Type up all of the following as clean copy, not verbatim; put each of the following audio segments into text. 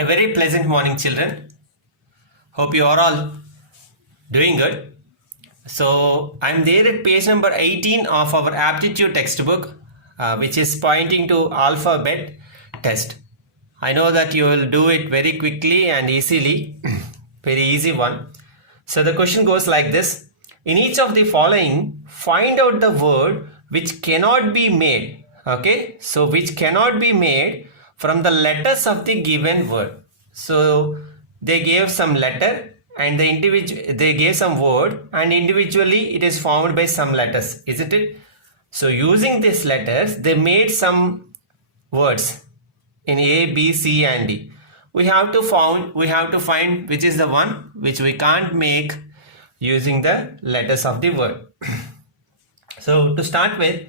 A very pleasant morning, children. Hope you are all doing good. So, I'm there at page number 18 of our aptitude textbook, which is pointing to alphabet test. I know that you will do it very quickly and easily, very easy one. So, the question goes like this. In each of the following, find out the word which cannot be made. Okay, so which cannot be made from the letters of the given word. So they gave some letter and they gave some word, and individually it is formed by some letters, isn't it? So using these letters they made some words in A, B, C and D. We have to find which is the one which we can't make using the letters of the word. So to start with,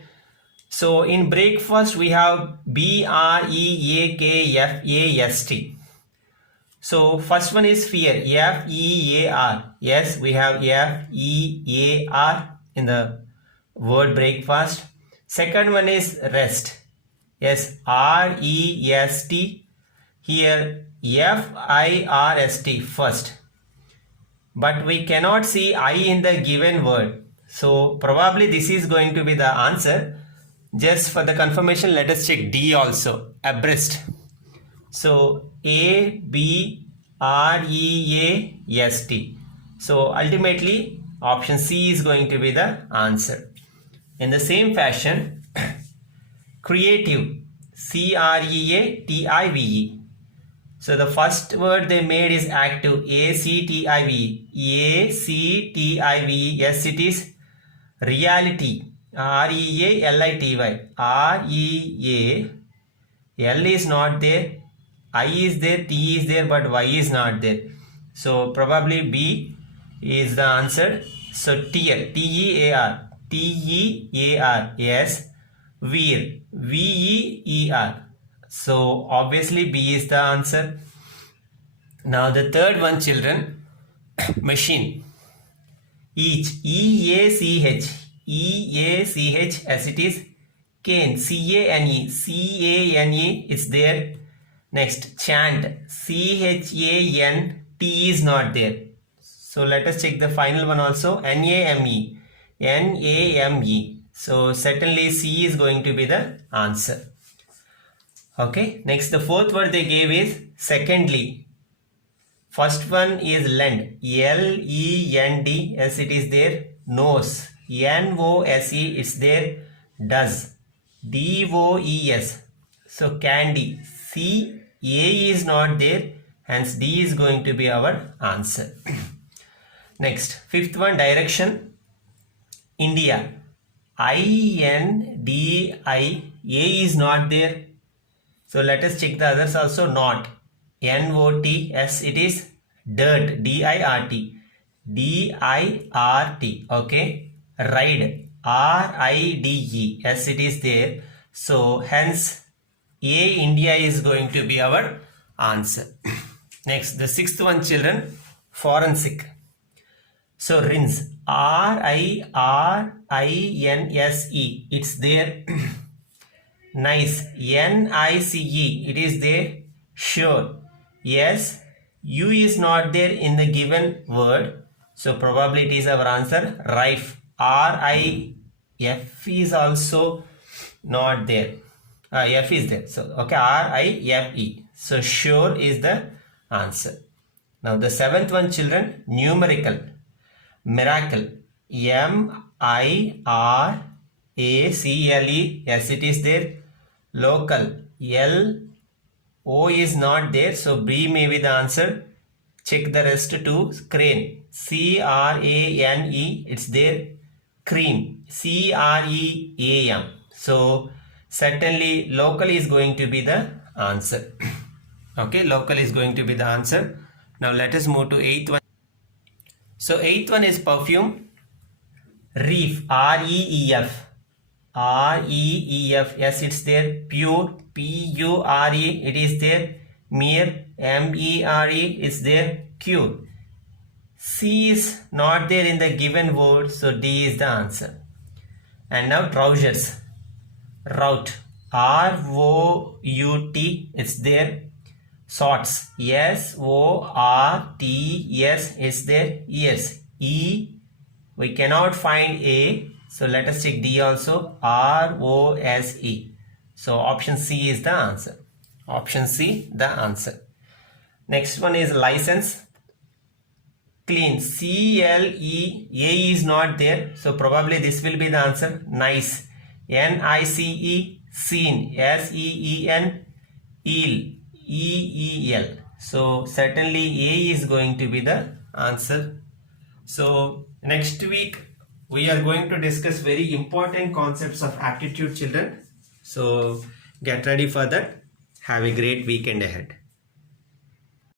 so in breakfast we have BREAKFAST. So first one is fear, FEAR. Yes, we have FEAR in the word breakfast. Second one is rest. Yes, REST. Here FIRST first. But we cannot see I in the given word. So probably this is going to be the answer. Just for the confirmation, let us check D also, abreast. So ABREAST. So ultimately option C is going to be the answer. In the same fashion, creative, CREATIVE. So the first word they made is active, ACTIVE. ACTIVE. Yes, it is reality, REALITY. REA. L is not there, I is there, T is there, but Y is not there. So probably B is the answer. So tear, TEAR. TEAR. Yes. Veer, VEER. So obviously B is the answer. Now the third one, children, machine. Each, EACH. EACH as it is. Cane, CANE. CANE is there. Next, chant, CHANT is not there. So let us check the final one also, NAME. NAME. So certainly C is going to be the answer. Okay, next the fourth word they gave is secondly. First one is lend, LEND, as it is there. Nose, NOSE, it's there. Does, DOES. So candy, CA is not there, hence D is going to be our answer. Next, fifth one, direction. India, INDI, A is not there. So let us check the others also. Not, NOTS, it is. Dirt, DIRT. DIRT. Okay. Ride, RIDE, as it is there. So hence A, India is going to be our answer. Next, the sixth one, children, forensic. So rinse, RIRINSE, it's there. Nice, NICE, it is there. Sure, yes, U is not there in the given word. So probably it is our answer. Rife, RIF is also not there. F is there. So okay, RIFE. So sure is the answer. Now the seventh one, children, numerical. Miracle, MIRACLE, yes, it is there. Local, LO is not there, so B may be the answer. Check the rest too. Crane, CRANE, it's there. Cream, CREAM. So certainly local is going to be the answer. Okay, local is going to be the answer. Now let us move to eighth one. So eighth one is perfume. Reef, REEF. REEF, yes, it's there. Pure, PURE, it is there. Mere, MERE, it's there. Cure. C is not there in the given word, so D is the answer. And now trousers. Route, ROUT, it's there. Sorts. S-O-R-T-S is there. Yes. E. We cannot find A. So let us take D also. R-O-S-E. So option C is the answer. Option C the answer. Next one is license. Clean. C-L-E. A is not there. So probably this will be the answer. Nice. N-I-C-E. Seen. S-E-E-N. Eel. E-E-L. So certainly A is going to be the answer. So next week we are going to discuss very important concepts of aptitude, children. So get ready for that. Have a great weekend ahead.